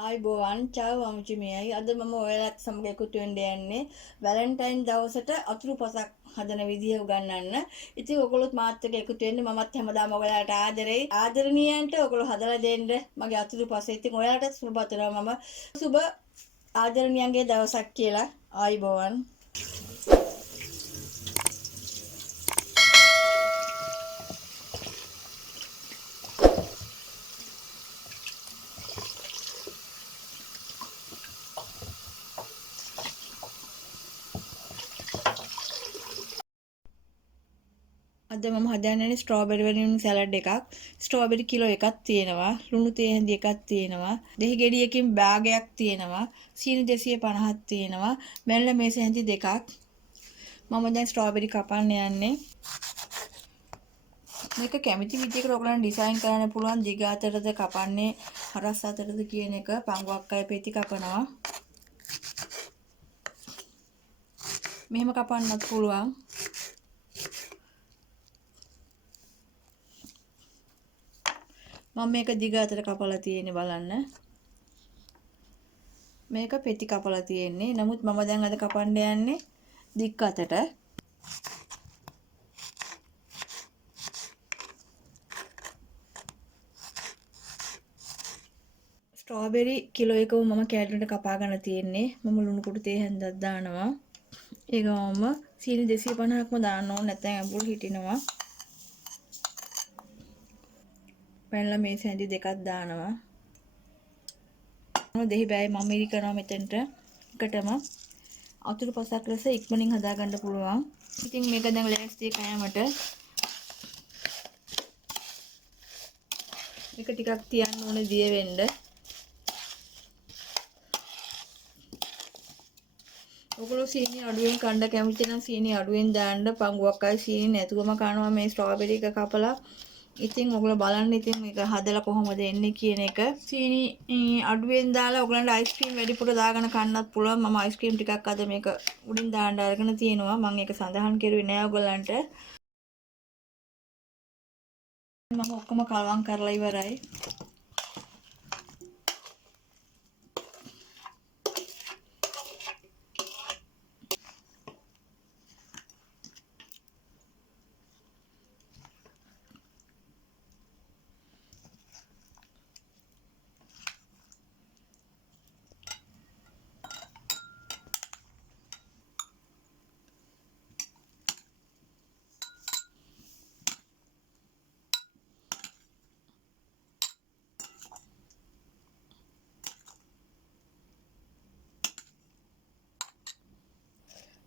ආයිබෝවන් චාව අමුචිමියයි අද මම ඔයාලත් සමග එකතු වෙන්න යන්නේ වැලන්ටයින් දවසට අතුරු පසක් හදන විදිය උගන්වන්න. ඉතින් ඔයගොල්ලොත් මාත් එක්ක එකතු වෙන්න. මමත් හැමදාම ඔයාලට ආදරෙයි. ආදරණීයන්ට ඔයගොල්ලෝ හදලා දෙන්න මගේ අතුරු පස. ඉතින් ඔයාලටත් සුබ පතනවා මම. සුබ ආදරණීයන්ගේ දවසක් කියලා. ආයිබෝවන්. අද මම හදන්නේ ස්ට්‍රෝබෙරි වලින් සලාඩ් එකක්. ස්ට්‍රෝබෙරි කිලෝ එකක් තියෙනවා. ලුණු තේ හැඳි එකක් තියෙනවා. දෙහි ගෙඩියකින් භාගයක් තියෙනවා. සීනි 250ක් තියෙනවා. මැල්ල මේස හැඳි දෙකක්. මම දැන් ස්ට්‍රෝබෙරි කපන්න යන්නේ. මේක කැමති විදිහකට ඔයගලන්ට ඩිසයින් කරන්න පුළුවන්. දිග අතරද කපන්නේ හරස් අතරද කියන එක පංගුවක් අය පෙති කපනවා. මෙහෙම කපන්නත් පුළුවන්. මම මේක දිග අතර කපලා තියෙන්නේ බලන්න. මේක පෙති කපලා තියෙන්නේ. නමුත් මම දැන් අද කපන්න යන්නේ දික් අතට. ස්ට්‍රෝබෙරි කිලෝ එකම මම කෑල්ලට කපා ගන්න තියෙන්නේ. මම ලුණු කුඩු තේ හැන්දක් දානවා. ඒකම සීනි 250ක්ම දාන්න ඕනේ නැත්නම් අඹුරු හිටිනවා. පැනලා මේස හැඳි දෙකක් දානවා. දෙහි බෑයි මම ඉරි කරනවා මෙතෙන්ට. එකටම අතුරු පසක් ලෙස ඉක්මනින් හදා ගන්න පුළුවන්. ඉතින් මේක දැන් ලෑස්ති කෑමට. මේක ටිකක් තියන්න ඕනේ දිය වෙන්න. ඔයගොල්ලෝ සීනි අඩුවෙන් කන්න කැමති නම් සීනි අඩුවෙන් දාන්න. පංගුවක් අය සීනි නැතුවම කනවා මේ ස්ට්‍රෝබෙරි එක කපලා. ඉතින් ඔයගොල්ලෝ බලන්න ඉතින් මේක හදලා කොහොමද එන්නේ කියන එක. සීනි අඩුවෙන් දාලා ඔයගලන්ට අයිස්ක්‍රීම් වැඩිපුර දාගෙන කන්නත් පුළුවන්. මම අයිස්ක්‍රීම් ටිකක් අද මේක උඩින් දාන්න අරගෙන තියෙනවා. මම ඒක සඳහන් කරුවේ නෑ ඔයගලන්ට. මම ඔක්කොම කලවම් කරලා ඉවරයි.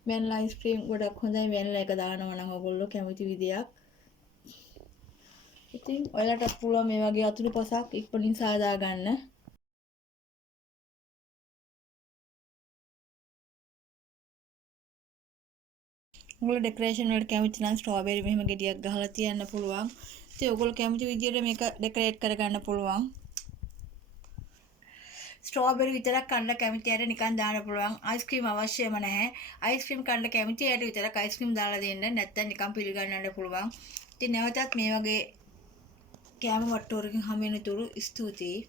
වැනිලා අයිස්ක්‍රීම් ගොඩක් හොඳයි. වැනිලා එක දානවා නම් ඔයගොල්ලෝ කැමති විදියක්. ඉතින් ඔයාලටත් පුළුවන් මේ වගේ අතුරු පසක් ඉක්මනින් සාදා ගන්න. ඔයගොල්ලෝ ඩෙකරේෂන් වලට කැමති නම් ස්ට්‍රෝබෙරි මෙහෙම ගෙඩියක් ගහලා තියන්න පුළුවන්. ඉතින් ඔයගොල්ලෝ කැමති විදියට මේක ඩෙකරේට් කරගන්න පුළුවන්. ස්ට්‍රෝබෙරි විතරක් කන්න කැමති අයට නිකන් දාන්න පුළුවන්. අයිස්ක්‍රීම් අවශ්‍යම නැහැ. අයිස්ක්‍රීම් කන්න කැමති අයට විතරක් අයිස්ක්‍රීම් දාලා දෙන්න. නැත්නම් නිකන් පිළිගන්නන්න පුළුවන්. ඉතින් නැවතත් මේ වගේ කෑම වට්ටෝරකින් හමු වෙන තුරු ස්තුතියි.